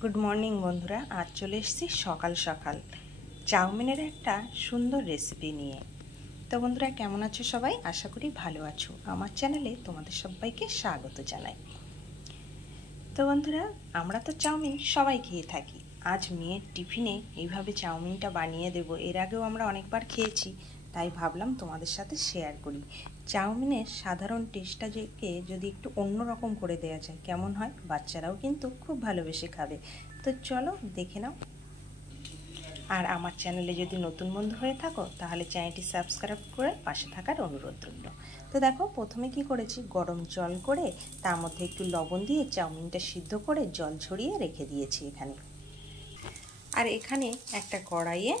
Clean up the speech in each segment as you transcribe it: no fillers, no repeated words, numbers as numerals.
Good morning বন্ধুরা। আজ চলে এসেছি সকাল সকাল চাউমিনের একটা সুন্দর রেসিপি নিয়ে। তো বন্ধুরা, কেমন আছো সবাই? আশা করি ভালো আছো। আমার চ্যানেলে তোমাদের সবাইকে স্বাগত জানাই। তো বন্ধুরা, আমরা তো চাউমিন সবাই খেয়ে থাকি। আজ মেয়ের টিফিনে এইভাবে চাউমিনটা বানিয়ে দেব। এর আগেও আমরা অনেকবার খেয়েছি, তাই ভাবলাম তোমাদের সাথে শেয়ার করি। চাউমিনের সাধারণ টেস্টটাকে যদি একটু অন্যরকম করে দেওয়া যায় কেমন হয়, বাচ্চারাও কিন্তু খুব ভালোবেসে খাবে। তো চলো দেখে নাও। আর আমার চ্যানেলে যদি নতুন বন্ধু হয়ে থাকো তাহলে চ্যানেলটি সাবস্ক্রাইব করে পাশে থাকার অনুরোধ রইল। তো দেখো, প্রথমে কি করেছি, গরম জল করে তার মধ্যে একটু লবণ দিয়ে চাউমিনটা সিদ্ধ করে জল ছড়িয়ে রেখে দিয়েছি এখানে। আর এখানে একটা কড়াইয়ে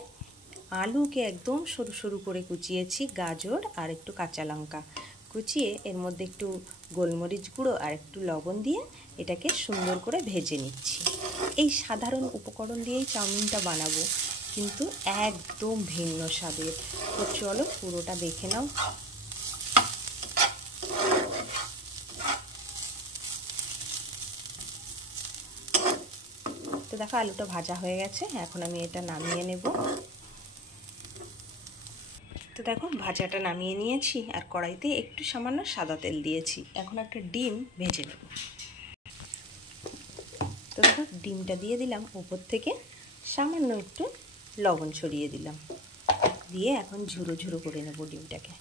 আলুকে একদম সরু সরু করে কুচিয়েছি, গাজর আর একটু কাঁচা লঙ্কা কুচিয়ে এর মধ্যে একটু গোলমরিচ গুঁড়ো আর একটু লবণ দিয়ে এটাকে সুন্দর করে ভেজে নিচ্ছি। এই সাধারণ উপকরণ দিয়েই চাউমিনটা বানাবো, কিন্তু একদম ভিন্ন স্বাদের। তো চলো পুরোটা দেখে নাও। তো দেখো, আলুটা ভাজা হয়ে গেছে, এখন আমি এটা নামিয়ে নেব। তো দেখো, ভাজাটা নামিয়ে নিয়েছি আর কড়াইতে একটু সামান্য সাদা তেল দিয়েছি। এখন একটা ডিম ভেজে নেব। তো দেখো, ডিমটা দিয়ে দিলাম, উপর থেকে সামান্য একটু লবণ ছড়িয়ে দিলাম, দিয়ে এখন ঝুরো ঝুরো করে নেব ডিমটাকে।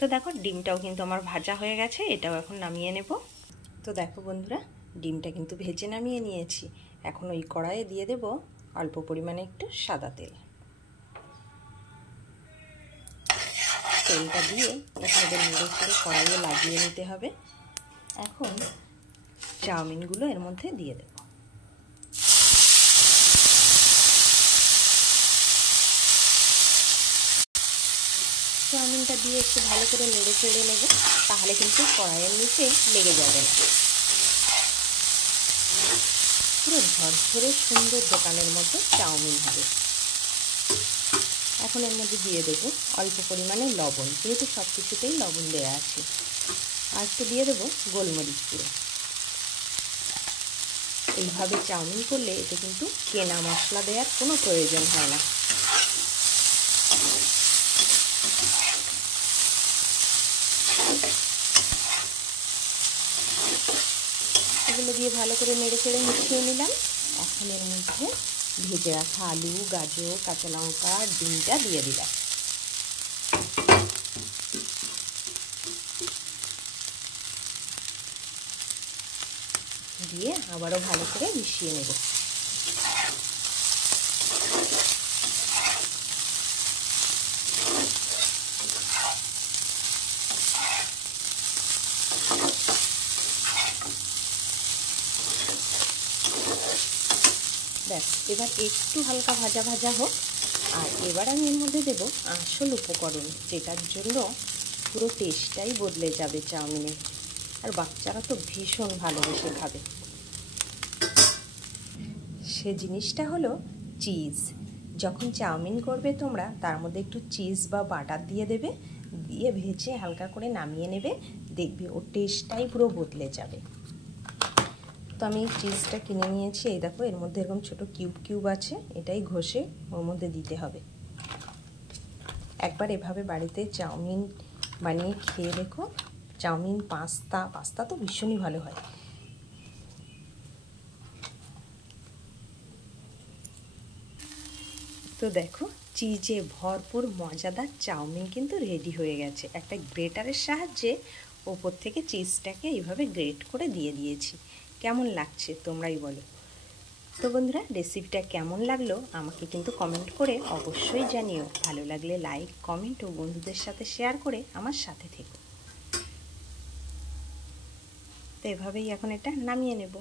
তো দেখো, ডিমটাও কিন্তু আমার ভাজা হয়ে গেছে, এটাও এখন নামিয়ে নেব। তো দেখো বন্ধুরা, ডিমটা কিন্তু ভেজে নামিয়ে নিয়েছি। এখন ওই কড়াইয়ে দিয়ে দেব অল্প পরিমাণে একটু সাদা তেল। তেলটা দিয়ে এভাবে নেড়ে চেড়ে কড়াইয়ে লাগিয়ে নিতে হবে। এখন চাউমিনগুলো এর মধ্যে দিয়ে দেব। চাউমিনটা দিয়ে একটু ভালো করে নেড়ে চেড়ে নেব, তাহলে কিন্তু কড়াইয়ের নিচে লেগে যাবে না। পুরো ঝরঝরে সুন্দর দোকানের মতো চাউমিন হবে। এখন এর মধ্যে দিয়ে দেবো অল্প পরিমাণে লবণ, যেহেতু সব কিছুতেই লবণ দেওয়া আছে। আর একটু দিয়ে দেবো গোলমরিচ গুঁড়ো। এইভাবে চাউমিন করলে এতে কিন্তু কেনা মশলা দেওয়ার কোনো প্রয়োজন হয় না। এগুলো দিয়ে ভালো করে নেড়ে চেড়ে মিশিয়ে নিলাম। এখন এর মধ্যে ভেজে রাখা আলু, গাজর, কাঁচা লঙ্কা, ডিমটা দিয়ে দিলাম। দিয়ে আবারও ভালো করে মিশিয়ে নেব। ব্যাস, এবার একটু হালকা ভাজা ভাজা হোক। আর এবার আমি এর মধ্যে দেব আসল উপকরণ, যেটার জন্য পুরো টেস্টটাই বদলে যাবে চাউমিনের। আর বাচ্চারা তো ভীষণ ভালোবেসে খাবে। সে জিনিসটা হলো চিজ। যখন চাউমিন করবে তোমরা, তার মধ্যে একটু চিজ বা বাটার দিয়ে দেবে, দিয়ে ভেজে হালকা করে নামিয়ে নেবে। দেখবে ওর টেস্টটাই পুরো বদলে যাবে। তো আমি চিজটা কিনে নিয়েছি, এই দেখো এর মধ্যে এরকম ছোটো কিউব কিউব আছে, এটাই ঘষে ওর মধ্যে দিতে হবে। একবার এভাবে বাড়িতে চাউমিন বানিয়ে খেয়ে দেখো। চাউমিন, পাস্তা তো ভীষণই ভালো হয়। তো দেখো, চিজে ভরপুর মজাদার চাউমিন কিন্তু রেডি হয়ে গেছে। একটা গ্রেটারের সাহায্যে ওপর থেকে চিজটাকে এইভাবে গ্রেট করে দিয়ে দিয়েছি। কেমন লাগছে তোমরাই বলো। তো বন্ধুরা, রেসিপিটা কেমন লাগলো আমাকে কিন্তু কমেন্ট করে অবশ্যই জানিও। ভালো লাগলে লাইক, কমেন্ট ও বন্ধুদের সাথে শেয়ার করে আমার সাথে থেকো। তো এভাবেই এখন এটা নামিয়ে নেব।